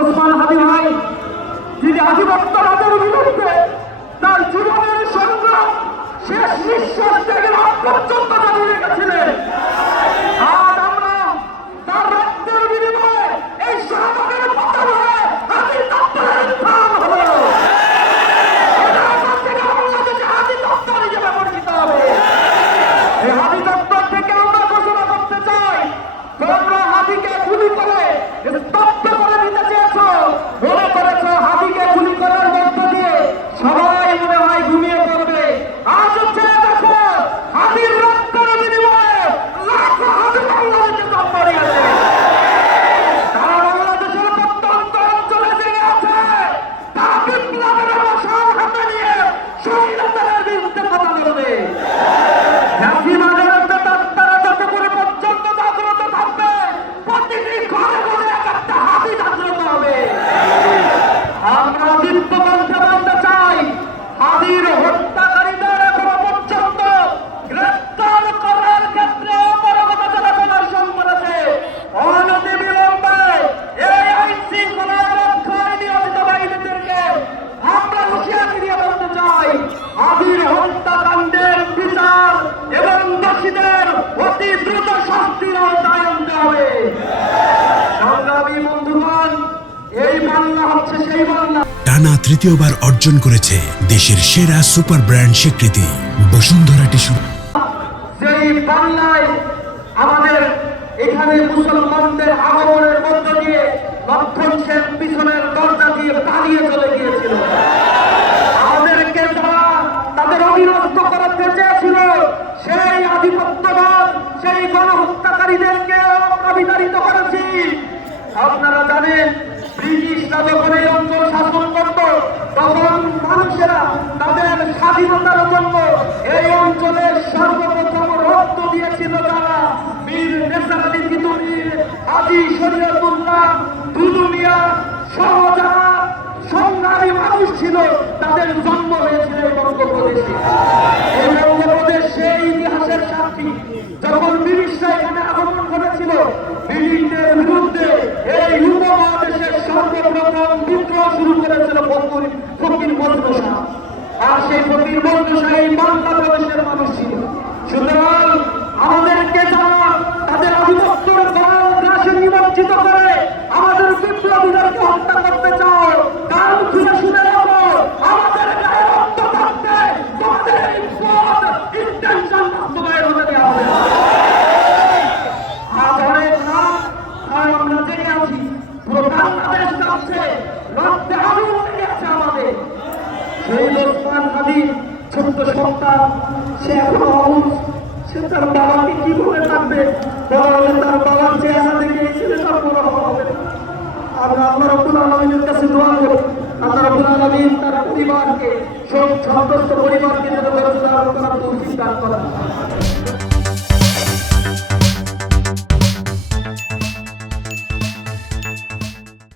ওসমান হাদি ভাই যিনি আধিপত্যবাদের বিরুদ্ধে তার জীবনের সংগ্রাম শেষ নিঃশ্বাস থেকে রাত পর্যন্ত চালিয়ে রেখেছিলেন। আজ আমরা তার রক্তের বিনিময়ে এই শাহবাগের পতন হয়ে হাদির দপ্তরের স্থান হলো। এটা এখন থেকে বাংলাদেশে হাদি দপ্তর হিসেবে পরিচিত হবে। এই হাদি দপ্তর থেকে আমরা ঘোষণা করতে চাই, তোমরা হাদিকে গুলি করে স্তব্ধ করে দিতে চেয়েছ, মনে করেছ হাদিকে গুলি করার মধ্য দিয়ে সবাই মনে হয় ঘুমিয়ে পড়বে। আজ হচ্ছে দেখো হাদির রক্তের বিনিময়ে লাখো হাদি বাংলাদেশে জন্ম নিয়েছে। তারা বাংলাদেশের প্রত্যন্ত অঞ্চলে জেগে আছে, তারা বিপ্লবের মশাল হাতে নিয়ে স্বৈরাচারের বিরুদ্ধে কথা বলবে। তারা যত করে পর্যন্ত জাগ্রত থাকবে, প্রতিটি ঘরে ঘরে একটা হাতি জাগ্রত হবে। আমরা দীপ্ত কণ্ঠে বলতে চাই, হাদির হত্যাকারীদের এখনো পর্যন্ত গ্রেফতার করার ক্ষেত্রে অপারগতা যারা প্রদর্শন করেছে, অনতি বিলম্বে এই আইন শৃঙ্খলা রক্ষায় নিয়োজিত বাহিনীদেরকে আমরা হুঁশিয়ারি দিয়ে বলতে চাই, হাদির হত্যাকাণ্ডের বিচার এবং দোষীদের অতি দ্রুত শাস্তির আওতায় আনতে হবে। সংগ্রামী বন্ধুগণ, এই বাংলা হচ্ছে সেই বাংলা। টানা তৃতীয়বার অর্জন করেছে দেশের সেরা সুপার ব্র্যান্ড স্বীকৃতি বসুন্ধরা টিস্যু। সেই বাংলায় আমাদের এখানে মুসলমানদের আগমনের মধ্য দিয়ে লক্ষণ সেন পিছনের দরজা দিয়ে পালিয়ে চলে গিয়েছিল। আমাদেরকে যারা তাদের অবিনষ্ট করাতে চেয়েছিল, সেই আধিপত্যবাদ, সেই গণহত্যাকারীদেরকে আমরা বিতাড়িত করেছি। আপনারা জানেন, ব্রিটিশরা যখন এই অঞ্চল শাসন করত, তখন মানুষেরা তাদের স্বাধীনতার জন্য এই অঞ্চলের সর্বপ্রথম রক্ত দিয়েছিল যারা বীর নেসার আলী তিতুমীর, হাজী শরীয়তুল্লাহ, দুদু মিয়া সহ যারা সংগ্রামী মানুষ ছিল, তাদের জন্ম হয়েছিল এই বঙ্গপ্রদেশে। এই বঙ্গপ্রদেশ সেই ইতিহাসের সাক্ষী। যখন ব্রিটিশরা এখানে আগমন করেছিল, ব্রিটিশদের বিরুদ্ধে এই উপমহাদেশের সর্বপ্রথম বিদ্রোহ শুরু করেছিল ফকির মজনু শাহ। আর সেই ফকির মজনু শাহ এই বাংলাদেশের মানুষ ছিল। সুতরাং আমাদেরকে যারা তাদের আধিপত্যের গ্রাসে নিমজ্জিত করে আমাদের বিপ্লবীদেরকে হত্যা করতে চাও, কান খুলে শুনে রাখো, আমাদের গায়ে রক্ত থাকতে তোমাদের এই পথ ইন্টেনশন বাস্তবায়ন হতে দেওয়া হবে না। আজ অনেক রাত আমরা জেগে আছি, পুরো বাংলাদেশ কাঁপছে, রক্তে আগুন লেগে আছে আমাদের। সেই ওসমান হাদির ছোট্ট সন্তান, সে এখনো অবুঝ, সে তার বাবাকে কি বলে থাকবে, তার বাবার চেহারা দেখে এই ছেলেটার বড় হবে না। আমরা আল্লাহ রাব্বুল আলামিনের কাছে দোয়া করি, আল্লাহ রাব্বুল আলামিন তার পরিবারকে, সব সন্তুষ্ট পরিবারকে যেন ধৈর্য ধারণ করার তৌফিক দান করেন।